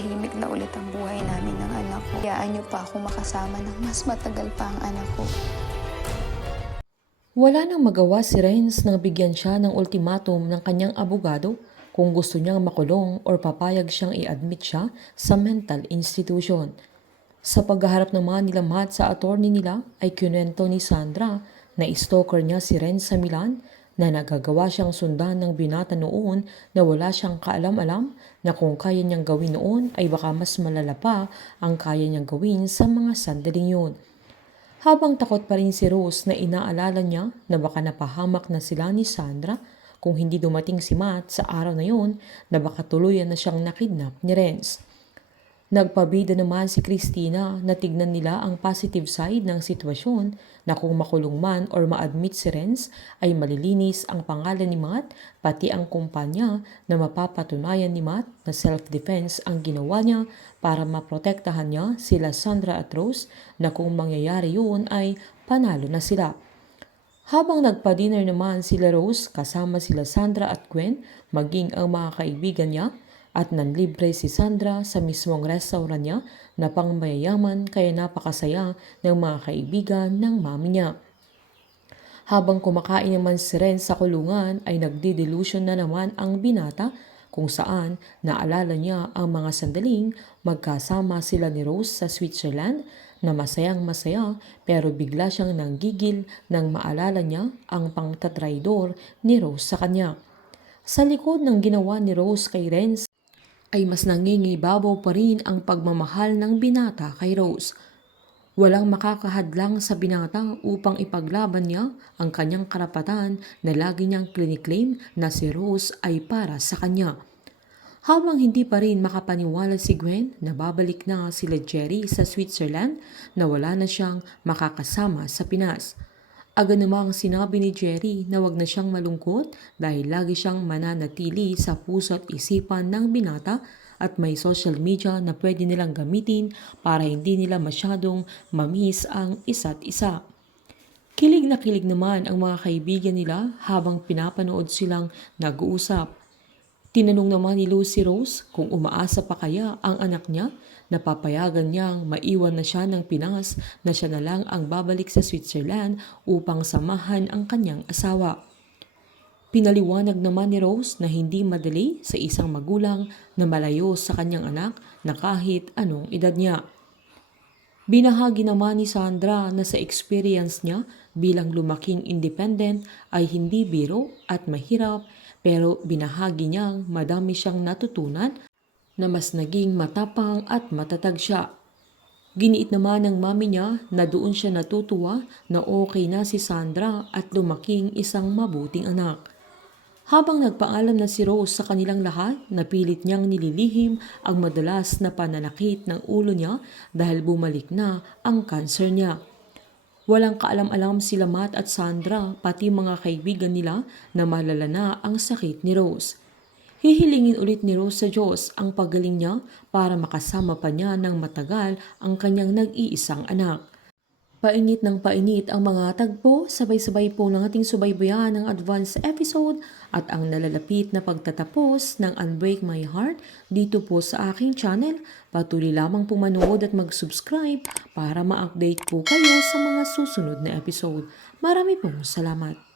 tahimik na ulit ang buhay namin ng anak ko. Hayaan niyo pa ako makasama ng mas matagal pa ang anak ko. Wala nang magawa si Renz nang bigyan siya ng ultimatum ng kanyang abogado kung gusto niyang makulong or papayag siyang i-admit siya sa mental institution. Sa paghaharap naman nila Matt sa attorney nila ay kinuwento ni Sandra na stalker niya si Renz sa Milan, na nagagawa siyang sundan ng binata noon na wala siyang kaalam-alam na kung kaya niyang gawin noon ay baka mas malala pa ang kaya niyang gawin sa mga sandaling yun. Habang takot pa rin si Rose na inaalala niya na baka napahamak na sila ni Sandra kung hindi dumating si Matt sa araw na yun, na baka tuluyan na siyang nakidnap ni Renz. Nagpabida naman si Christina na tignan nila ang positive side ng sitwasyon, na kung makulong man or ma-admit si Renz ay malilinis ang pangalan ni Matt pati ang kumpanya, na mapapatunayan ni Matt na self-defense ang ginawa niya para maprotektahan niya sila Sandra at Rose, na kung mangyayari yun ay panalo na sila. Habang nagpa-dinner naman sila Rose kasama sila Sandra at Gwen, maging ang mga kaibigan niya, at nanlibre si Sandra sa mismong restaurant niya na pangmayayaman, kaya napakasaya ng mga kaibigan ng mami niya. Habang kumakain naman si Renz sa kulungan ay nagdi-delusion na naman ang binata, kung saan naalala niya ang mga sandaling magkasama sila ni Rose sa Switzerland na masayang masaya, pero bigla siyang nanggigil nang maalala niya ang pangtatraidor ni Rose sa kanya. Sa likod ng ginawa ni Rose kay Renz ay mas nangingibabaw pa rin ang pagmamahal ng binata kay Rose. Walang makakahadlang sa binata upang ipaglaban niya ang kanyang karapatan na lagi niyang kliniklaim na si Rose ay para sa kanya. Habang hindi pa rin makapaniwala si Gwen na babalik na sila Jerry sa Switzerland, na wala na siyang makakasama sa Pinas. Agad namang sinabi ni Jerry na wag na siyang malungkot dahil lagi siyang mananatili sa puso at isipan ng binata, at may social media na pwede nilang gamitin para hindi nila masyadong mamiss ang isa't isa. Kilig na kilig naman ang mga kaibigan nila habang pinapanood silang nag-uusap. Tinanong naman ni Lucy Rose kung umaasa pa kaya ang anak niya na papayagan niyang maiwan na siya ng Pinas, na siya na lang ang babalik sa Switzerland upang samahan ang kanyang asawa. Pinaliwanag naman ni Rose na hindi madali sa isang magulang na malayo sa kanyang anak na kahit anong edad niya. Binahagi naman ni Sandra na sa experience niya bilang lumaking independent ay hindi biro at mahirap, pero binahagi niyang madami siyang natutunan, na mas naging matapang at matatag siya. Giniit naman ng mami niya na doon siya natutuwa na okay na si Sandra at lumaking isang mabuting anak. Habang nagpaalam na si Rose sa kanilang lahat, napilit niyang nililihim ang madalas na pananakit ng ulo niya dahil bumalik na ang cancer niya. Walang kaalam-alam sila Matt at Sandra, pati mga kaibigan nila, na malala na ang sakit ni Rose. Hihilingin ulit ni Rose sa Diyos ang paggaling niya para makasama pa niya ng matagal ang kanyang nag-iisang anak. Painit ng painit ang mga tagpo, sabay-sabay po ng ating subaybayan ng advance episode at ang nalalapit na pagtatapos ng Unbreak My Heart dito po sa aking channel. Patuloy lamang po manood at mag-subscribe para ma-update po kayo sa mga susunod na episode. Marami pong salamat.